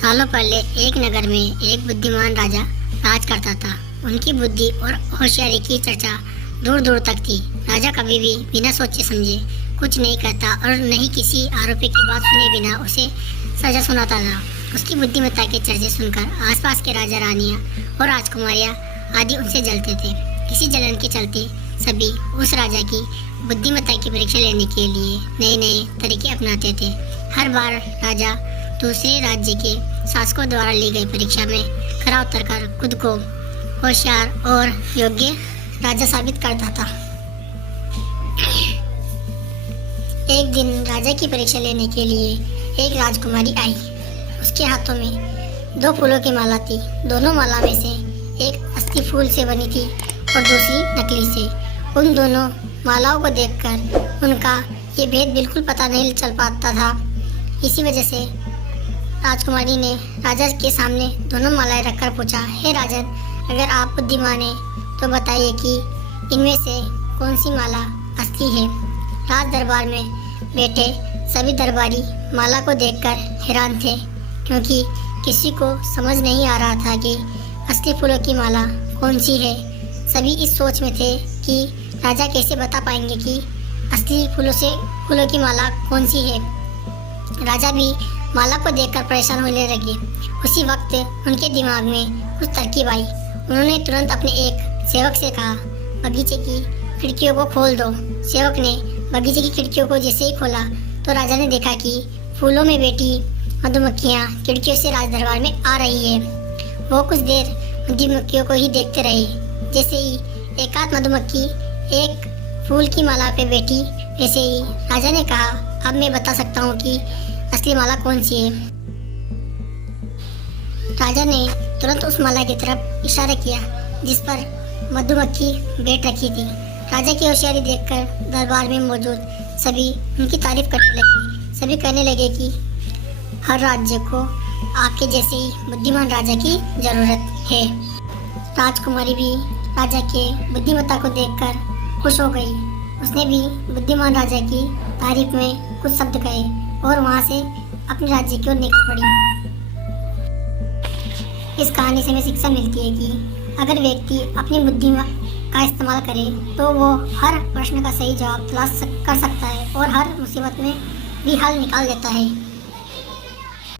सालों पहले एक नगर में एक बुद्धिमान राजा राज करता था। उनकी बुद्धि और होशियारी की चर्चा दूर दूर तक थी। राजा कभी भी बिना सोचे समझे कुछ नहीं करता और नहीं किसी आरोपी की बात सुने बिना उसे सजा सुनाता था। उसकी बुद्धिमत्ता के चर्चे सुनकर आसपास के राजा रानियां और राजकुमारियां आदि उनसे जलते थे। किसी जलन के चलते सभी उस राजा की बुद्धिमत्ता की परीक्षा लेने के लिए नए नए तरीके अपनाते थे। हर बार राजा दूसरे राज्य के शासकों द्वारा ली गई परीक्षा में खरा उतरकर खुद को होशियार और योग्य राजा साबित करता था। एक दिन राजा की परीक्षा लेने के लिए एक राजकुमारी आई। उसके हाथों में 2 फूलों की माला थी। दोनों माला में से एक असली फूल से बनी थी और दूसरी नकली से। उन दोनों मालाओं को देखकर उनका ये भेद बिल्कुल पता नहीं चल पाता था। इसी वजह से राजकुमारी ने राजा के सामने दोनों मालाएं रखकर पूछा, हे राजन, अगर आप बुद्धिमान हैं तो बताइए कि इनमें से कौन सी माला असली है। राज दरबार में बैठे सभी दरबारी माला को देखकर हैरान थे, क्योंकि किसी को समझ नहीं आ रहा था कि असली फूलों की माला कौन सी है। सभी इस सोच में थे कि राजा कैसे बता पाएंगे कि असली फूलों की माला कौन सी है। राजा भी माला को देखकर परेशान होने लगे। उसी वक्त उनके दिमाग में कुछ तरकीब आई। उन्होंने तुरंत अपने एक सेवक से कहा, बगीचे की खिड़कियों को खोल दो। सेवक ने बगीचे की खिड़कियों को जैसे ही खोला तो राजा ने देखा कि फूलों में बैठी मधुमक्खियाँ खिड़कियों से राज दरबार में आ रही है। वो कुछ देर मधुमक्खियों को ही देखते रहे। जैसे ही एकाध मधुमक्खी एक फूल की माला पे बैठी, वैसे ही राजा ने कहा, अब मैं बता सकता हूँ कि असली माला कौन सी है। राजा ने तुरंत उस माला की तरफ इशारा किया जिस पर मधुमक्खी बैठ रखी थी। राजा की होशियारी देखकर दरबार में मौजूद सभी उनकी तारीफ करने लगे। सभी कहने लगे कि हर राज्य को आपके जैसे ही बुद्धिमान राजा की जरूरत है। राजकुमारी भी राजा के बुद्धिमत्ता को देखकर खुश हो गई। उसने भी बुद्धिमान राजा की तारीफ में कुछ शब्द कहे और वहां से अपने राज्य की ओर निकल पड़ी। इस कहानी से हमें शिक्षा मिलती है कि अगर व्यक्ति अपनी बुद्धि का इस्तेमाल करे तो वो हर प्रश्न का सही जवाब तलाश कर सकता है और हर मुसीबत में भी हल निकाल देता है।